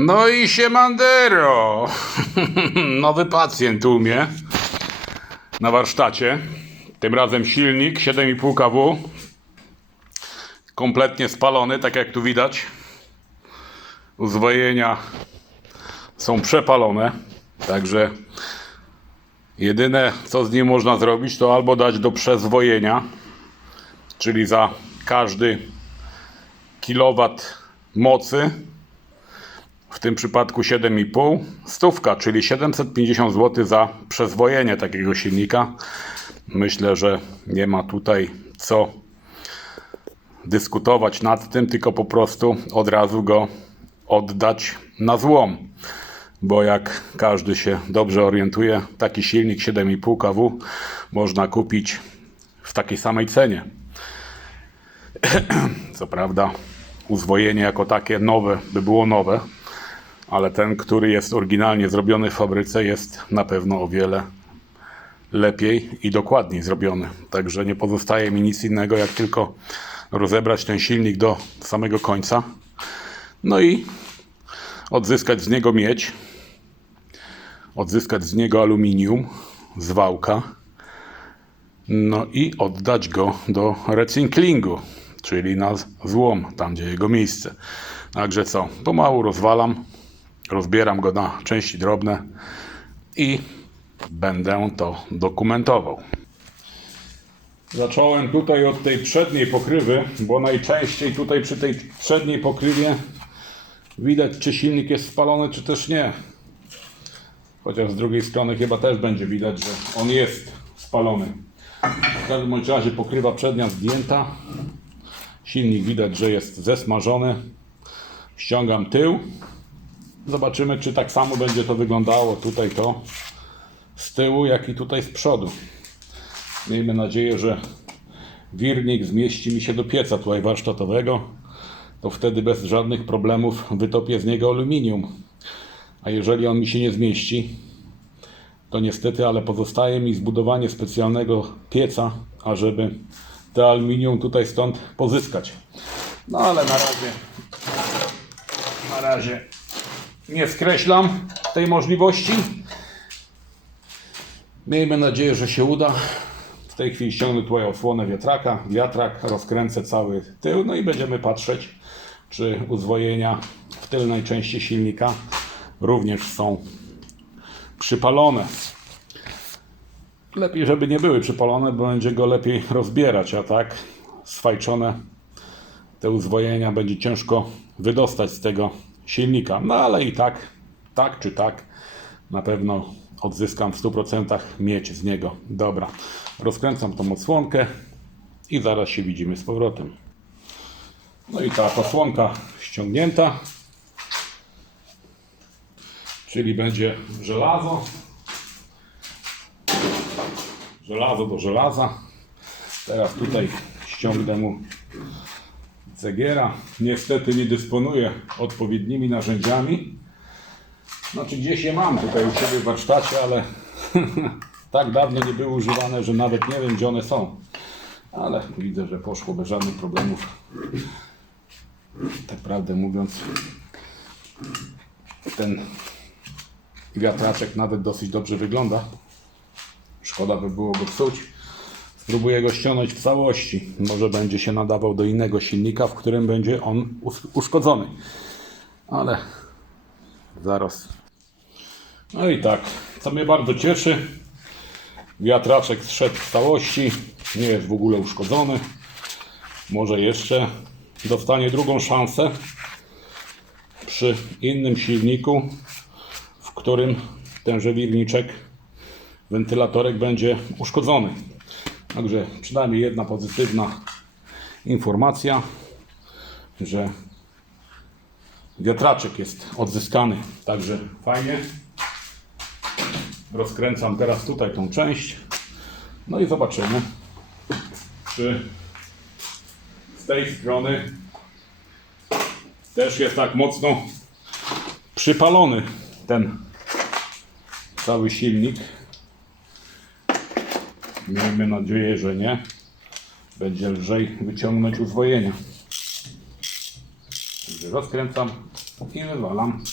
No i siemandero. Nowy pacjent u mnie na warsztacie. Tym razem silnik 7,5 kW. Kompletnie spalony, tak jak tu widać. Uzwojenia są przepalone. Także jedyne co z nim można zrobić to albo dać do przezwojenia, czyli za każdy kilowat mocy w tym przypadku 7,5 stówka, czyli 750 zł za przezwojenie takiego silnika. Myślę, że nie ma tutaj co dyskutować nad tym, tylko po prostu od razu go oddać na złom. Bo jak każdy się dobrze orientuje, taki silnik 7,5 kW można kupić w takiej samej cenie. Co prawda, uzwojenie jako takie nowe by było nowe, ale ten, który jest oryginalnie zrobiony w fabryce, jest na pewno o wiele lepiej i dokładniej zrobiony. Także nie pozostaje mi nic innego, jak tylko rozebrać ten silnik do samego końca. No i odzyskać z niego miedź, odzyskać z niego aluminium z wałka, no i oddać go do recyklingu, czyli na złom, tam gdzie jego miejsce. Także co, pomału rozwalam, rozbieram go na części drobne i będę to dokumentował. Zacząłem tutaj od tej przedniej pokrywy, bo najczęściej tutaj przy tej przedniej pokrywie widać, czy silnik jest spalony, czy też nie. Chociaż z drugiej strony chyba też będzie widać, że on jest spalony. W każdym razie pokrywa przednia zdjęta. Silnik widać, że jest zesmażony. Ściągam tył. Zobaczymy, czy tak samo będzie to wyglądało tutaj to z tyłu, jak i tutaj z przodu. Miejmy nadzieję, że wirnik zmieści mi się do pieca tutaj warsztatowego. To wtedy bez żadnych problemów wytopię z niego aluminium. A jeżeli on mi się nie zmieści, to niestety, ale pozostaje mi zbudowanie specjalnego pieca, ażeby te aluminium tutaj stąd pozyskać. No ale na razie, na razie nie skreślam tej możliwości. Miejmy nadzieję, że się uda. W tej chwili ściągnę tutaj osłonę wiatraka, wiatrak, rozkręcę cały tył, no i będziemy patrzeć, czy uzwojenia w tylnej części silnika również są przypalone. Lepiej, żeby nie były przypalone, bo będzie go lepiej rozbierać, a tak sfajczone te uzwojenia będzie ciężko wydostać z tego silnika. No ale i tak, tak czy tak, na pewno odzyskam w 100% mieć z niego. Dobra, rozkręcam tą odsłonkę i zaraz się widzimy z powrotem. No i ta osłonka ściągnięta, czyli będzie żelazo. Żelazo do żelaza. Teraz tutaj ściągnę mu cegiera. Niestety nie dysponuję odpowiednimi narzędziami. Znaczy gdzieś je mam tutaj u siebie w warsztacie, ale tak dawno nie były używane, że nawet nie wiem gdzie one są. Ale widzę, że poszło bez żadnych problemów. Tak prawdę mówiąc, ten wiatraczek nawet dosyć dobrze wygląda. Szkoda by było go psuć. Spróbuję go ściągnąć w całości. Może będzie się nadawał do innego silnika, w którym będzie on us- uszkodzony. Ale zaraz. No i tak, co mnie bardzo cieszy, wiatraczek zszedł w całości, nie jest w ogóle uszkodzony. Może jeszcze dostanie drugą szansę przy innym silniku, w którym tenże wirniczek, wentylatorek będzie uszkodzony. Także przynajmniej jedna pozytywna informacja, że wiatraczek jest odzyskany. Także fajnie. Rozkręcam teraz tutaj tą część. No i zobaczymy, czy z tej strony też jest tak mocno przypalony ten cały silnik. Miejmy nadzieję, że nie. Będzie lżej wyciągnąć uzwojenia. Także rozkręcam i wywalam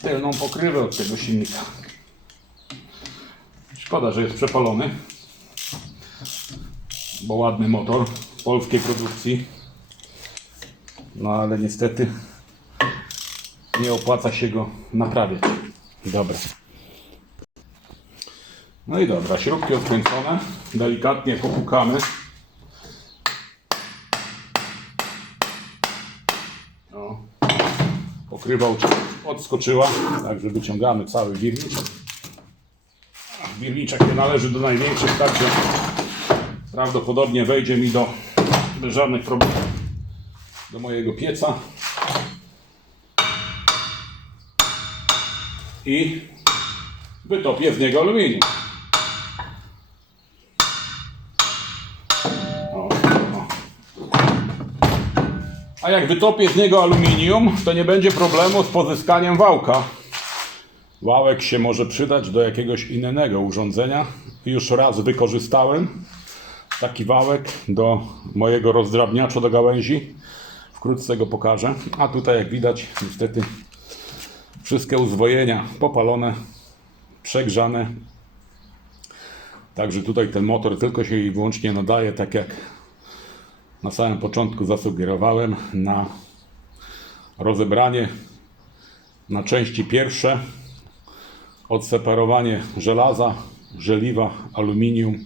tylną pokrywę od tego silnika. Szkoda, że jest przepalony, bo ładny motor polskiej produkcji. No ale niestety nie opłaca się go naprawiać. Dobra. No i dobra, śrubki odkręcone. Delikatnie popukamy. O. Pokrywa odskoczyła, także wyciągamy cały wirniczek. Wirniczek nie należy do największych, także prawdopodobnie wejdzie mi do żadnych problemów do mojego pieca. I wytopię z niego aluminium. A jak wytopię z niego aluminium, to nie będzie problemu z pozyskaniem wałka. Wałek się może przydać do jakiegoś innego urządzenia. Już raz wykorzystałem taki wałek do mojego rozdrabniacza do gałęzi. Wkrótce go pokażę. A tutaj jak widać niestety wszystkie uzwojenia popalone, przegrzane. Także tutaj ten motor tylko się i wyłącznie nadaje, tak jak na samym początku zasugerowałem, na rozebranie na części pierwsze, odseparowanie żelaza, żeliwa, aluminium,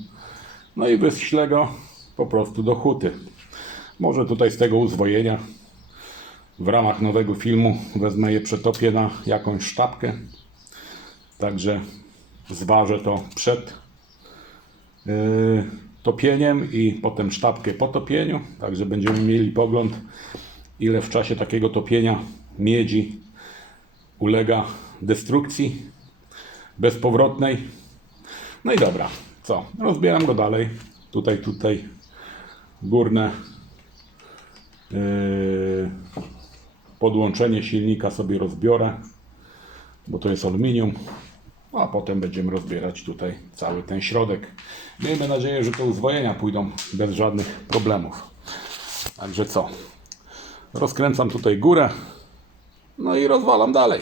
no i wyślę go po prostu do huty. Może tutaj z tego uzwojenia w ramach nowego filmu wezmę je, przetopię na jakąś sztabkę. Także zważę to przed yy, topieniem i potem sztabkę po topieniu. Także będziemy mieli pogląd, ile w czasie takiego topienia miedzi ulega destrukcji bezpowrotnej. No i dobra, co? Rozbieram go dalej. Tutaj, tutaj górne yy, podłączenie silnika sobie rozbiorę, bo to jest aluminium, a potem będziemy rozbierać tutaj cały ten środek. Miejmy nadzieję, że te uzwojenia pójdą bez żadnych problemów. Także co? Rozkręcam tutaj górę, no i rozwalam dalej.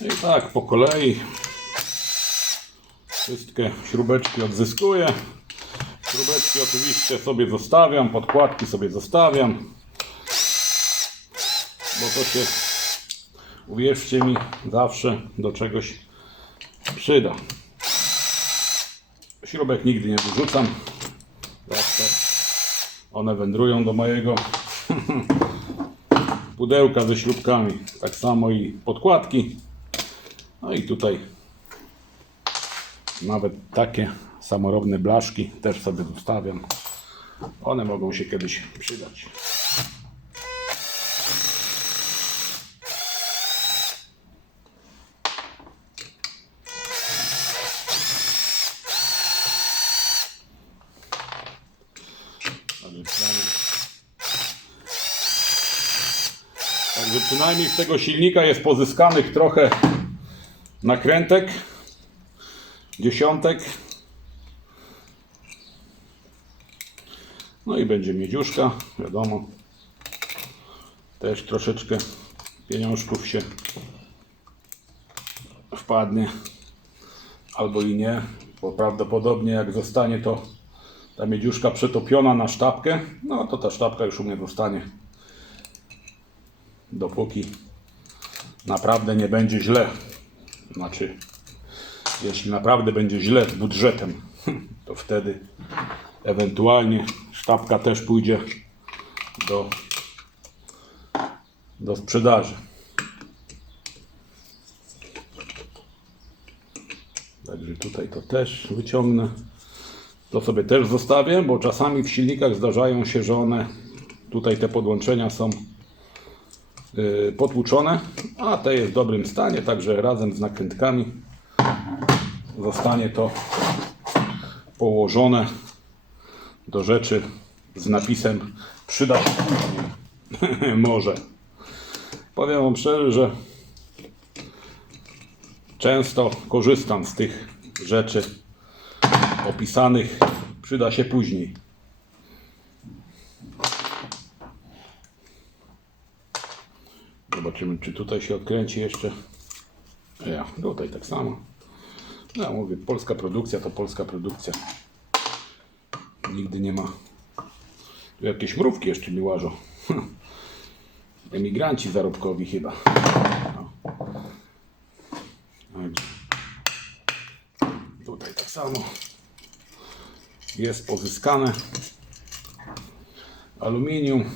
I tak po kolei wszystkie śrubeczki odzyskuję. Śrubeczki oczywiście sobie zostawiam, podkładki sobie zostawiam, bo to się, uwierzcie mi, zawsze do czegoś przyda. Śrubek nigdy nie wyrzucam. Zawsze one wędrują do mojego pudełka ze śrubkami. Tak samo i podkładki. No i tutaj nawet takie samorobne blaszki też sobie zostawiam. One mogą się kiedyś przydać. Także przynajmniej- Także przynajmniej z tego silnika jest pozyskanych trochę nakrętek, dziesiątek. No i będzie miedziuszka, wiadomo. Też troszeczkę pieniążków się wpadnie. Albo i nie, bo prawdopodobnie jak zostanie to ta miedziuszka przetopiona na sztabkę, no to ta sztabka już u mnie zostanie. Dopóki naprawdę nie będzie źle. Znaczy, jeśli naprawdę będzie źle z budżetem, to wtedy ewentualnie sztabka też pójdzie do, do sprzedaży. Także tutaj to też wyciągnę. To sobie też zostawię, bo czasami w silnikach zdarzają się, że one tutaj te podłączenia są potłuczone, a te jest w dobrym stanie, także razem z nakrętkami zostanie to położone do rzeczy z napisem przyda się. Może. Powiem Wam szczerze, że często korzystam z tych rzeczy opisanych przyda się później. Zobaczymy, czy tutaj się odkręci jeszcze. Ja, tutaj tak samo. No mówię, polska produkcja to polska produkcja. Nigdy nie ma. Tu jakieś mrówki jeszcze mi łażą. Emigranci zarobkowi chyba. No. Tutaj tak samo. Jest pozyskane aluminium.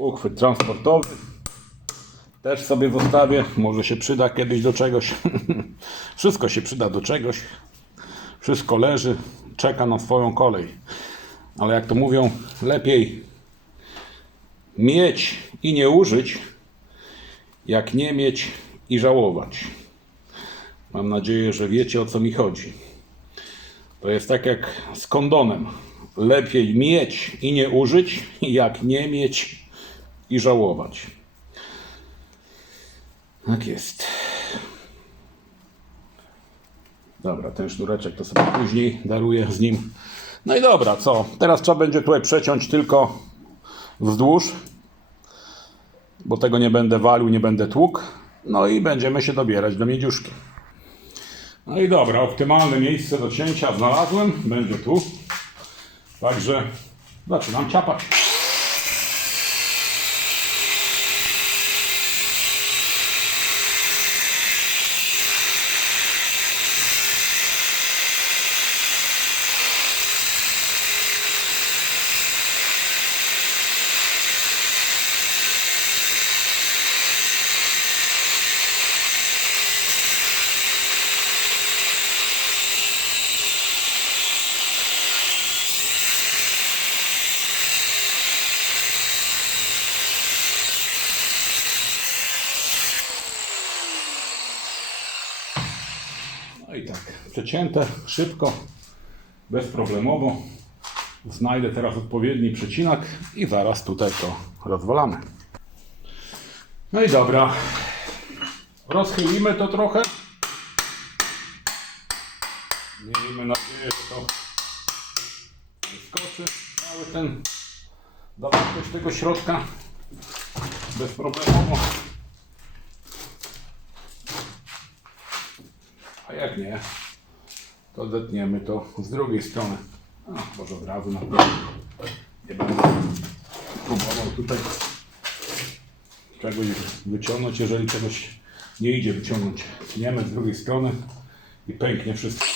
Uchwyt transportowy. Też sobie zostawię. Może się przyda kiedyś do czegoś. Wszystko się przyda do czegoś. Wszystko leży, czeka na swoją kolej. Ale jak to mówią, lepiej mieć i nie użyć, jak nie mieć i żałować. Mam nadzieję, że wiecie o co mi chodzi. To jest tak jak z kondonem. Lepiej mieć i nie użyć, jak nie mieć i żałować. Tak jest. Dobra, ten sznureczek to sobie później daruję z nim. No i dobra, co? Teraz trzeba będzie tutaj przeciąć tylko wzdłuż, bo tego nie będę walił, nie będę tłukł. No i będziemy się dobierać do miedziuszki. No i dobra, optymalne miejsce do cięcia znalazłem. Będzie tu. Także zaczynam ciapać. No i tak, przecięte, szybko, bezproblemowo. Znajdę teraz odpowiedni przecinak i zaraz tutaj to rozwalamy. No i dobra, rozchylimy to trochę. Miejmy nadzieję, że to wyskoczy cały ten zawartość tego środka bezproblemowo. A jak nie, to zetniemy to z drugiej strony. A, może od razu na pewno. Nie będę próbował tutaj czegoś wyciągnąć, jeżeli czegoś nie idzie wyciągnąć. Tniemy z drugiej strony i pęknie wszystko.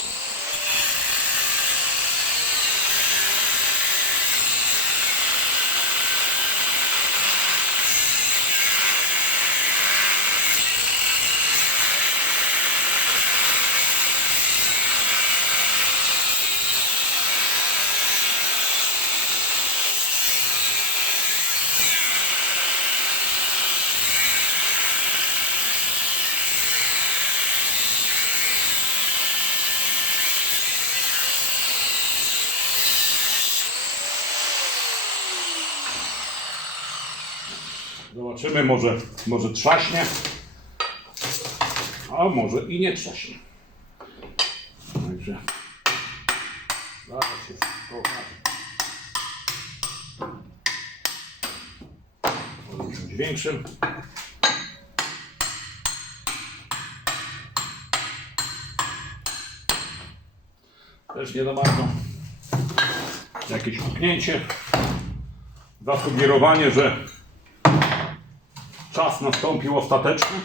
Zobaczymy, może, może trzaśnie, a może i nie trzaśnie. Także zaraz się pokażę. Być większym. Też nie za bardzo. Jakieś puknięcie. Zasugerowanie, że czas nastąpił ostateczny.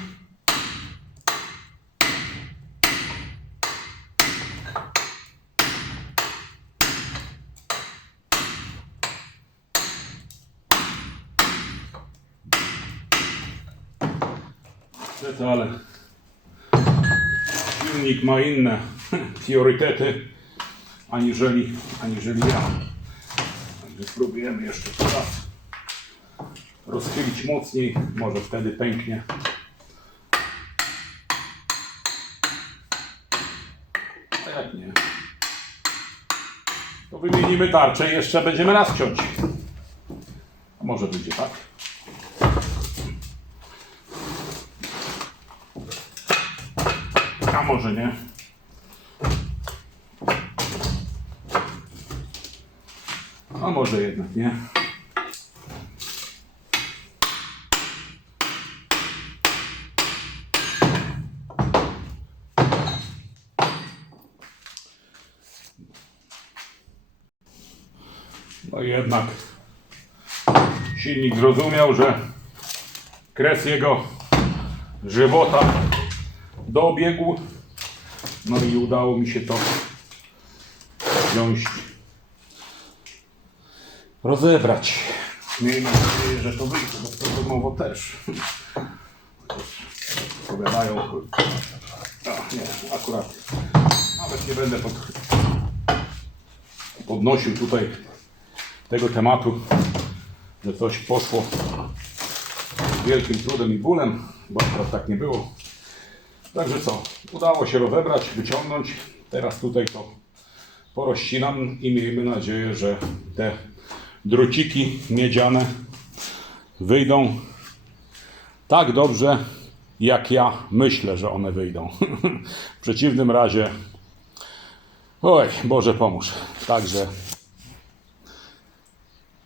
Ale silnik ma inne priorytety aniżeli, aniżeli ja. Także spróbujemy jeszcze raz rozchylić mocniej, może wtedy pęknie. A jak nie, to wymienimy tarczę i jeszcze będziemy raz ciąć. Może będzie tak? A może nie? A może jednak nie? To jednak silnik zrozumiał, że kres jego żywota dobiegł. No i udało mi się to wziąć, rozebrać. Miejmy nadzieję, że to wyjdzie, bo programowo też. Powiadają, a nie, akurat nawet nie będę pod, podnosił tutaj tego tematu, że coś poszło z wielkim trudem i bólem, bo tak nie było. Także co, udało się rozebrać, wyciągnąć. Teraz tutaj to porozcinam i miejmy nadzieję, że te druciki miedziane wyjdą tak dobrze, jak ja myślę, że one wyjdą. w przeciwnym razie, oj, Boże pomóż. Także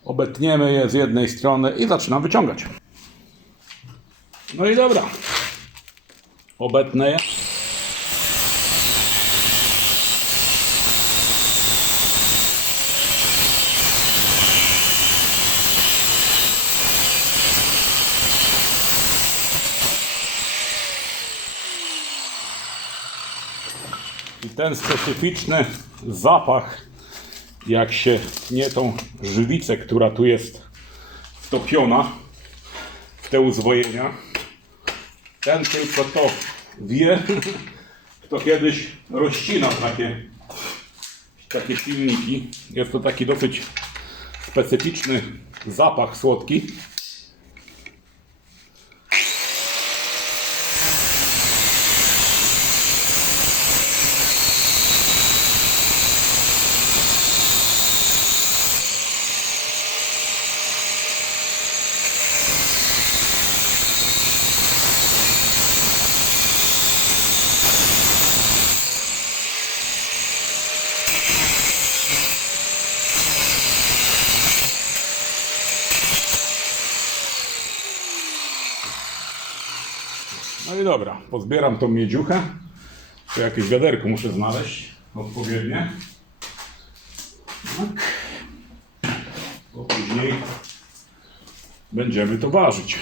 obetniemy je z jednej strony i zaczynam wyciągać. No i dobra. Obetnę je. I ten specyficzny zapach, jak się nie tą żywicę, która tu jest wtopiona w te uzwojenia, ten tylko to wie, kto kiedyś rozcina takie, takie silniki. Jest to taki dosyć specyficzny zapach słodki. No i dobra, pozbieram tą miedziuchę. Tu jakieś wiaderko muszę znaleźć odpowiednie. Tak. Bo później będziemy to ważyć.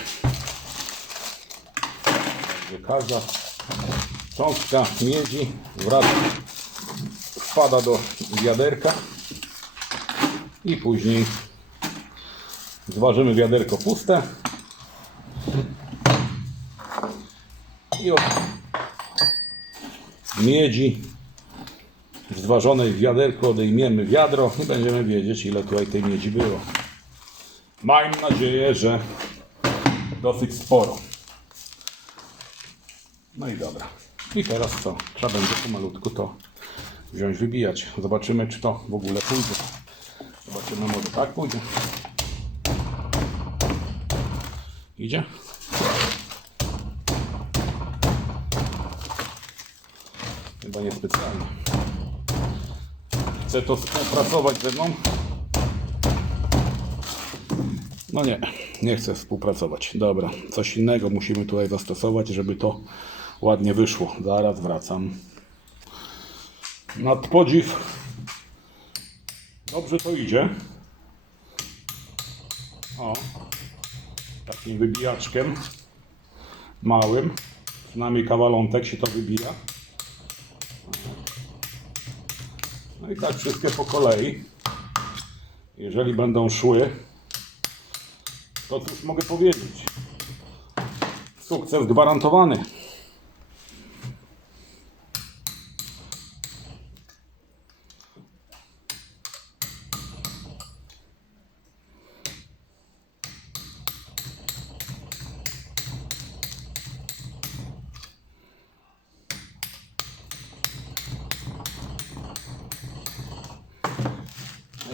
Także każda cząstka miedzi wraca, wpada do wiaderka i później zważymy wiaderko puste i od miedzi zważonej w wiaderku odejmiemy wiadro i będziemy wiedzieć ile tutaj tej miedzi było. Mam nadzieję, że dosyć sporo. No i dobra. I teraz co? Trzeba będzie pomalutku to wziąć, wybijać. Zobaczymy czy to w ogóle pójdzie. Zobaczymy może tak pójdzie. Idzie? Chyba niespecjalnie. Chce to współpracować ze mną? No nie, nie chcę współpracować. Dobra, coś innego musimy tutaj zastosować, żeby to ładnie wyszło. Zaraz wracam. Nad podziw dobrze to idzie. O, takim wybijaczkiem małym. Przynajmniej kawalątek się to wybija. I tak wszystkie po kolei. Jeżeli będą szły, to cóż mogę powiedzieć. Sukces gwarantowany.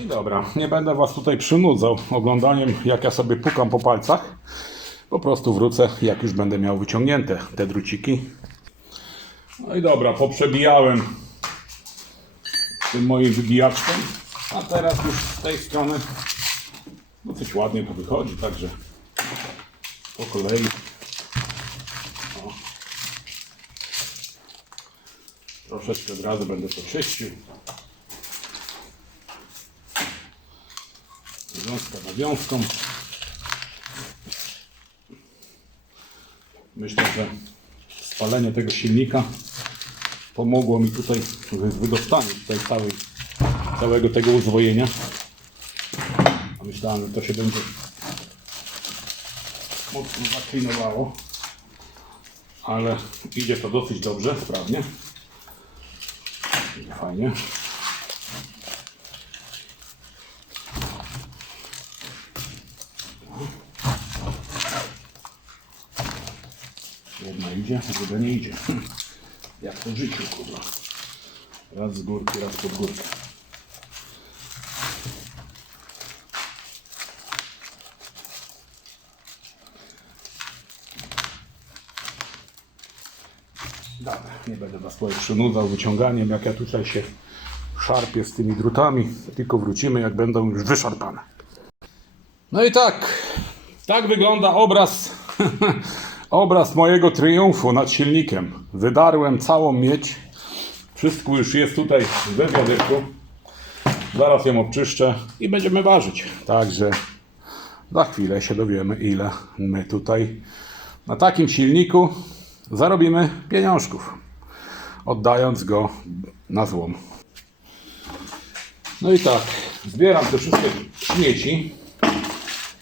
Dobra, nie będę Was tutaj przynudzał oglądaniem, jak ja sobie pukam po palcach. Po prostu wrócę, jak już będę miał wyciągnięte te druciki. No i dobra, poprzebijałem tym moim wybijaczkiem. A teraz już z tej strony dosyć ładnie to wychodzi, także po kolei. O. Troszeczkę od razu będę to czyścił. Wiązka nawiązką. Myślę, że spalenie tego silnika pomogło mi tutaj w wydostaniu tutaj całej, całego tego uzwojenia. Myślałem, że to się będzie mocno zaklinowało. Ale idzie to dosyć dobrze, sprawnie. Fajnie. Jedna idzie, a druga nie idzie. Jak w życiu, kurwa. Raz z górki, raz pod górkę. Dobra, nie będę was tutaj przynudzał wyciąganiem, jak ja tutaj się szarpię z tymi drutami, tylko wrócimy, jak będą już wyszarpane. No i tak, tak wygląda obraz, obraz mojego triumfu nad silnikiem. Wydarłem całą miedź, wszystko już jest tutaj we wiaderku. Zaraz ją obczyszczę i będziemy ważyć. Także za chwilę się dowiemy, ile my tutaj na takim silniku zarobimy pieniążków, oddając go na złom. No i tak, zbieram te wszystkie śmieci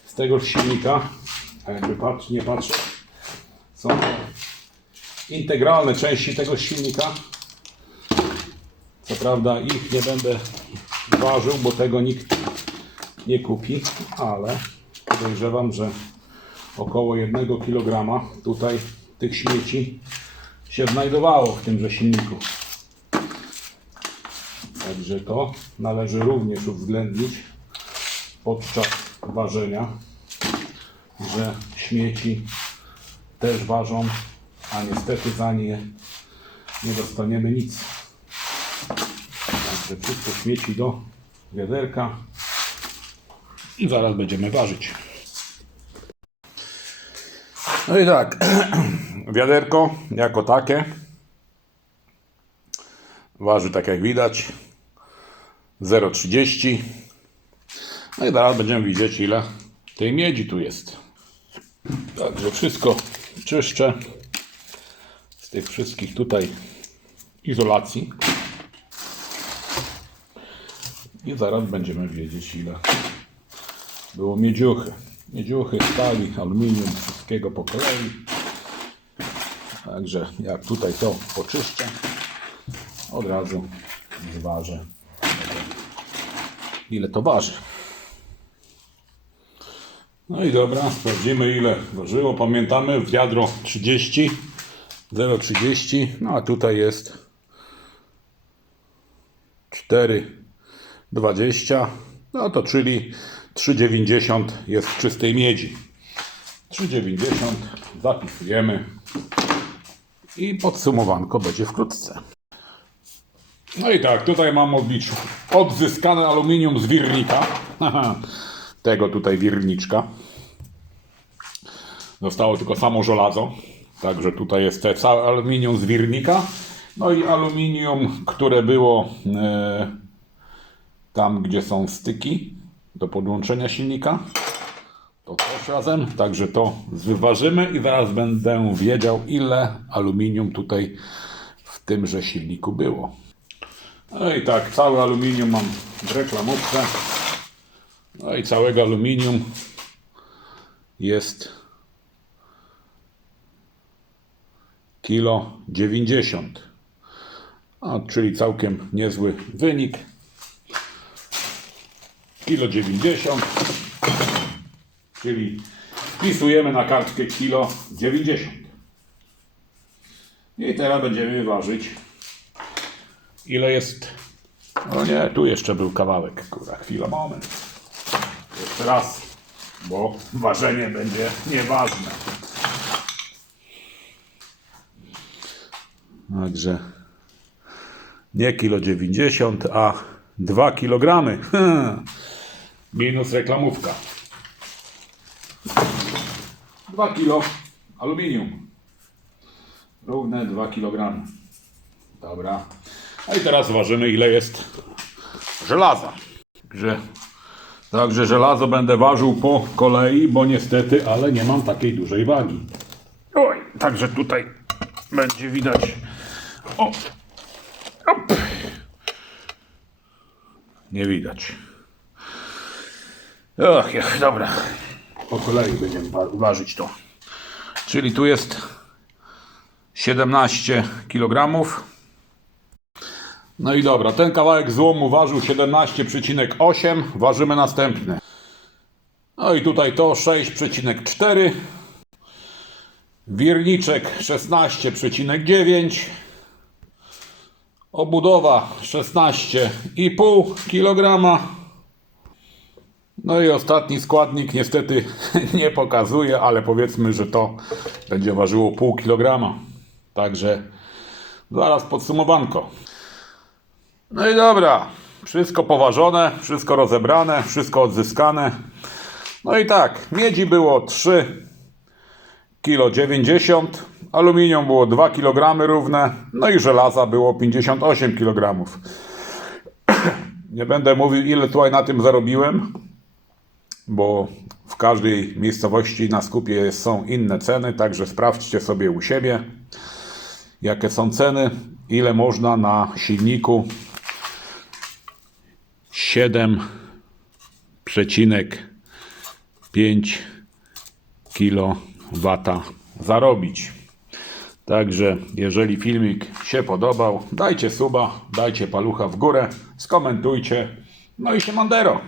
z tego silnika. A jakby patrz, nie patrzę, są integralne części tego silnika. Co prawda ich nie będę ważył, bo tego nikt nie kupi, ale podejrzewam, że około 1 kg tutaj tych śmieci się znajdowało w tymże silniku. Także to należy również uwzględnić podczas ważenia, że śmieci też ważą, a niestety za nie nie dostaniemy nic. Także wszystko śmieci do wiaderka i zaraz będziemy ważyć. No i tak, wiaderko jako takie waży tak jak widać 0,30 no i zaraz będziemy widzieć ile tej miedzi tu jest. Także wszystko czyszczę z tych wszystkich tutaj izolacji. I zaraz będziemy wiedzieć ile było miedziuchy. Miedziuchy, stali, aluminium, wszystkiego po kolei. Także jak tutaj to poczyszczę, od razu zważę ile to waży. No i dobra, sprawdzimy ile ważyło. Pamiętamy wiadro 30, 0,30, no a tutaj jest 4,20, no to czyli 3,90 jest w czystej miedzi. 3,90 zapisujemy i podsumowanko będzie wkrótce. No i tak, tutaj mam odlicz odzyskane aluminium z wirnika. Tego tutaj wirniczka. Zostało tylko samo żelazo. Także tutaj jest te całe aluminium z wirnika. No i aluminium, które było e, tam, gdzie są styki do podłączenia silnika. To też razem. Także to wyważymy i zaraz będę wiedział, ile aluminium tutaj w tymże silniku było. No i tak, całe aluminium mam w reklamówce. No i całego aluminium jest kilo 90. A, czyli całkiem niezły wynik. Kilo 90. Czyli wpisujemy na kartkę kilo 90. I teraz będziemy ważyć ile jest. O nie, tu jeszcze był kawałek. Kurwa, chwila, moment. Jeszcze raz, bo ważenie będzie nieważne. Także nie kilo 90, a 2 kg. Minus reklamówka. 2 kilo aluminium. Równe 2 kg. Dobra. A i teraz ważymy ile jest żelaza. Także Także żelazo będę ważył po kolei, bo niestety, ale nie mam takiej dużej wagi. Oj, także tutaj będzie widać. O! Op. Nie widać. Och, ja- dobra. Po kolei będziemy wa- ważyć to. Czyli tu jest 17 kg. No i dobra, ten kawałek złomu ważył 17,8. Ważymy następny. No i tutaj to 6,4. Wirniczek 16,9. Obudowa 16,5 kg. No i ostatni składnik niestety nie pokazuje, ale powiedzmy, że to będzie ważyło pół kilograma. Także zaraz podsumowanko. No i dobra, wszystko poważone, wszystko rozebrane, wszystko odzyskane. No i tak, miedzi było 3 kilo 90, aluminium było 2 kg równe, no i żelaza było 58 kg. Nie będę mówił ile tutaj na tym zarobiłem, bo w każdej miejscowości na skupie są inne ceny, także sprawdźcie sobie u siebie, jakie są ceny, ile można na silniku 7,5 kW zarobić. Także jeżeli filmik się podobał, dajcie suba, dajcie palucha w górę, skomentujcie. No i się mandero.